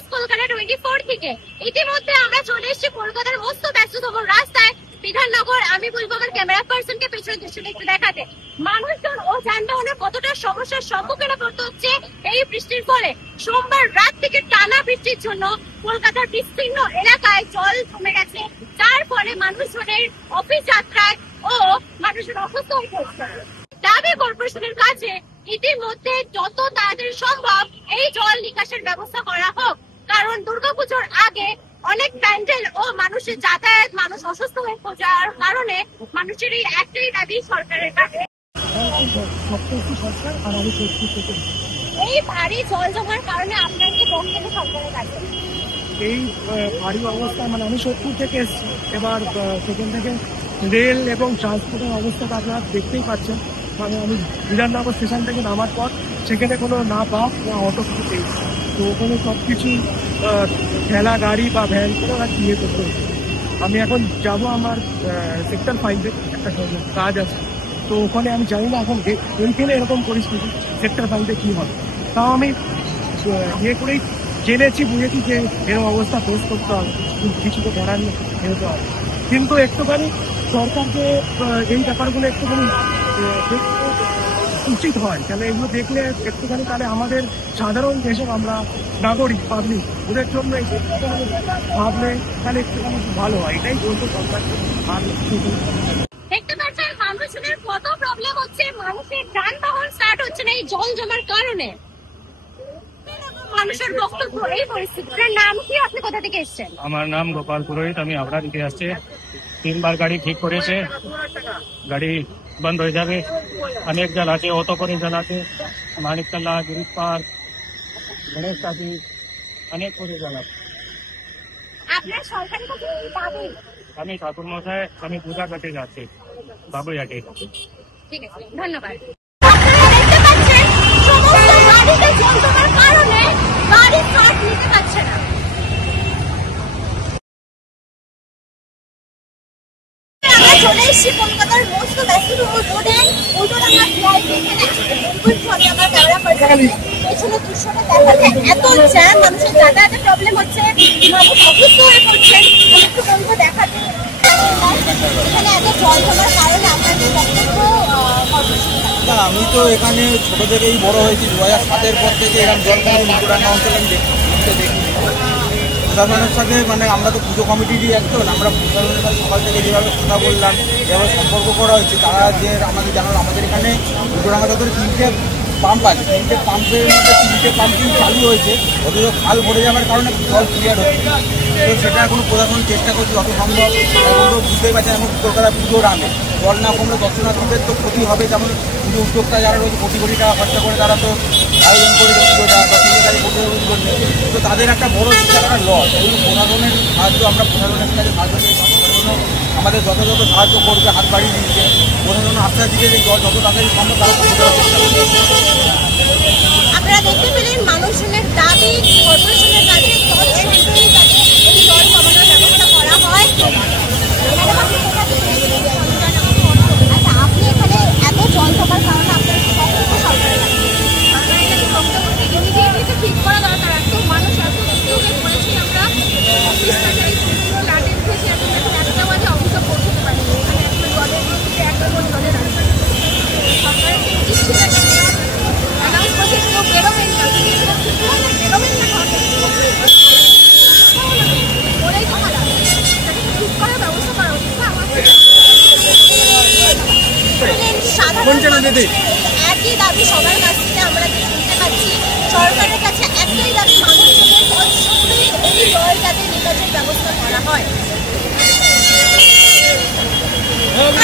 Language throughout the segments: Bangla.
নিউজ কলকাতা 24 থেকে। ইতিমধ্যে আমরা চলে এসেছি কলকাতার মস্ত ব্যস্ততম রাস্তায় বিধাননগর। আমি বলবো আমার ক্যামেরা পার্সনকে পেছনের দৃশ্যটা একটু দেখাতে। মানুষজন ও যানবাহনের কতটা সমস্যার সম্মুখীন করতে হচ্ছে এই বৃষ্টির ফলে। সোমবার রাত থেকে টানা বৃষ্টির জন্য কলকাতার বিস্তীর্ণ এলাকায় জল জমে গেছে, যার ফলে মানুষজনের অফিস যাত্রায় ও মানুষজন অসুস্থ হয়ে পড়ছে। দাবি কর্পোরেশনের কাছে ইতিমধ্যে যত তাড়াতাড়ি সম্ভব এই জল নিকাশের ব্যবস্থা করা হোক, কারণ দুর্গাপুজোর আগে অনেক প্যান্ডেল ও মানুষের যাতায়াত, মানুষ অসুস্থ হয়ে পড়ার কারণে মানুষের এই একটাই দাবি সরকারের কাছে। এই ভারী জল জমার কারণে আপনার কি বক্তব্য সরকারের কাছে? এই ভারী অবস্থা মানে আমি 70 থেকে এসেছি, এবার সেখান থেকে রেল এবং ট্রান্সপোর্টের অবস্থাটা আপনারা দেখতেই পাচ্ছেন। মানে আমি বিধাননগর স্টেশন থেকে নামার পর সেখানে কোনো না বাস না অটো কিছু পেয়েছি, তো ওখানে সবকিছু ঠেলা গাড়ি বা ভ্যান করে আর নিয়ে করতে হচ্ছে। আমি এখন যাব আমার সেক্টর 5 একটা কাজ আছে, তো ওখানে আমি জানি না এখন ওইখানে এরকম পরিস্থিতি সেক্টর 5 কি হবে। তাও আমি ইয়ে করেই জেনেছি, বুঝেছি যে এরকম অবস্থা ফেস করতে হবে, কিছু তো করার নেই, যেতে হবে। কিন্তু একটুখানি সরকারকে এই ব্যাপারগুলো একটুখানি উচিত হয়, কেন এগুলো দেখলে একটুখানি তাহলে আমাদের সাধারণ যেসব আমরা নাগরিক পাবলিক ওদের জন্য ভাবলে তাহলে একটুখানি ভালো হয়, এটাই বলবো সরকারকে। আর দেখতে পাচ্ছেন মানুষের কত প্রবলেম হচ্ছে, মানুষের যানবাহন স্টার্ট হচ্ছে না এই জল জমার কারণে। মানুষের বক্তব্য এই পরিস্থিতির নাম কি? আপনি কোথা থেকে এসেছেন? আমার নাম গোপাল পুরোহিত, আমি হাওড়া দিকে আসছি। 3 বার গাড়ি ঠিক করেছে, গাড়ি বন্ধ হয়ে যাবে। অনেক জল আছে, অটো করে জল আছে, মানিকতলা, গিরিশ পার্ক, গণেশ কাশি, অনেক করে জল আছে। আপনার সরকারি কাছে দাবি? আমি ঠাকুর মশাই, আমি পূজা করতে যাচ্ছি বাবুইয়াকে। ঠিক আছে, ধন্যবাদ। দেখতে পাচ্ছেন সমস্ত গাড়িতে জল জমার কারণে গাড়ি ট্রাক নিতে পারছে না। আমরা চলে এসেছি কলকাতার মস্ত ব্যস্ততম রোডে, উল্টোডাঙ্গা ভিআইপি। এখানে আমার ক্যামেরা পার্সন পেছনে দৃশ্যটা দেখাতে এত জ্যাম, মানুষের যাতায়াতের প্রবলেম হচ্ছে, মানুষ অসুস্থ হয়ে পড়ছেন। আমি একটু বলবো দেখাতে এখানে এত জল জমার কারণে আপনাদের বক্তব্য কর্পোরেশন। আমি তো এখানে ছোট থেকেই বড় হয়েছি, 2007-এর পর থেকে এরকম জল উল্টোডাঙ্গা অঞ্চলে আমি দেখি। প্রশাসনের সাথে মানে আমরা তো পুজো কমিটিরই একজন, আমরা প্রশাসনের সাথে সকাল থেকে যেভাবে কথা বললাম, যেভাবে সম্পর্ক করা হয়েছে, তারা যে আমাদের জানালো আমাদের এখানে উল্টোডাঙ্গা ধরে 3টে পাম্প আছে, 3টে পাম্পের মধ্যে 3টে পাম্প কিন্তু চালু হয়েছে, অথচ খাল ভরে যাওয়ার কারণে জল ক্লিয়ার হচ্ছে। তো সেটা এখন প্রশাসন চেষ্টা করছে যত সম্ভব। এখন তো বুঝতেই পারছেন এখন কলকাতা পুজোর আগে জল না কমলে দর্শনার্থীদের তো ক্ষতি হবে। যেমন পুজো উদ্যোক্তা যারা রয়েছে কোটি কোটি টাকা খরচা করে তারা তো আয়োজন করেছে পুজোটা, দর্শনকারী পুজোর জন্য, তো তাদের একটা বড় শিক্ষা করার লস। এই প্রশাসনের সাহায্য আমরা প্রশাসনের কাছে সাহায্য আমাদের যথাযথ সাহায্য করবে, হাত বাড়িয়ে দিচ্ছে। প্রশাসন আশ্বাস দিচ্ছে যে জল যত তাড়াতাড়ি সম্ভব তারা পৌঁছে দেওয়ার চেষ্টা করবে। আপনারা দেখতে পেলেন মানুষজনের দাবি কর্পোরেশনের কাছে এই জল কমানোর ব্যবস্থা করা হয়। আচ্ছা, আপনি এখানে এত জল জমার কারণে আপনার বক্তব্য সরকারের কাছে? আমরা এখানে বক্তব্য ইমিডিয়েটলি ঠিক করা দরকার। এত মানুষ এত উদ্যোগে করেছি, আমরা অফিস কাছারি পুরো লাটে উঠেছি, এখন 1টা বাজে অফিসে পৌঁছতে পারিনি। এখানে একটা জলের মধ্যে একটা জলের রাস্তা সরকারের উচিত ছিল অ্যানাউন্স করছে কেউ বেরোবেন না, বেরোবেন না ওরাই তো ভালো ঠিক করার ব্যবস্থা করা উচিত। সাধারণ একই দাবি সবার কাছ থেকে আমরা শুনতে পাচ্ছি, সরকারের কাছে একটাই দাবি মানুষজনের কষ্টে এই জল যাতে নিকাশের ব্যবস্থা করা হয়।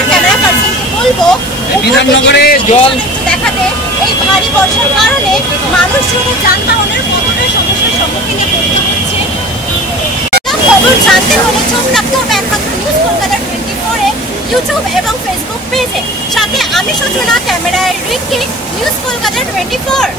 ক্যামেরা পার্সনকে বলবো বিধাননগরে জল একটু দেখাতে। এই ভারী বর্ষার কারণে মানুষজনের যানবাহনের কতটা সমস্যার সম্মুখীন করতে হচ্ছে। খবর জানতে হলে চোখ রাখতে হবে একমাত্র নিউজ কলকাতা 24-এ ইউটিউব এবং ফেসবুক পেজে। সাথে আমি সূচনা, ক্যামেরায় রিক্কি, নিউজ কলকাতা 24।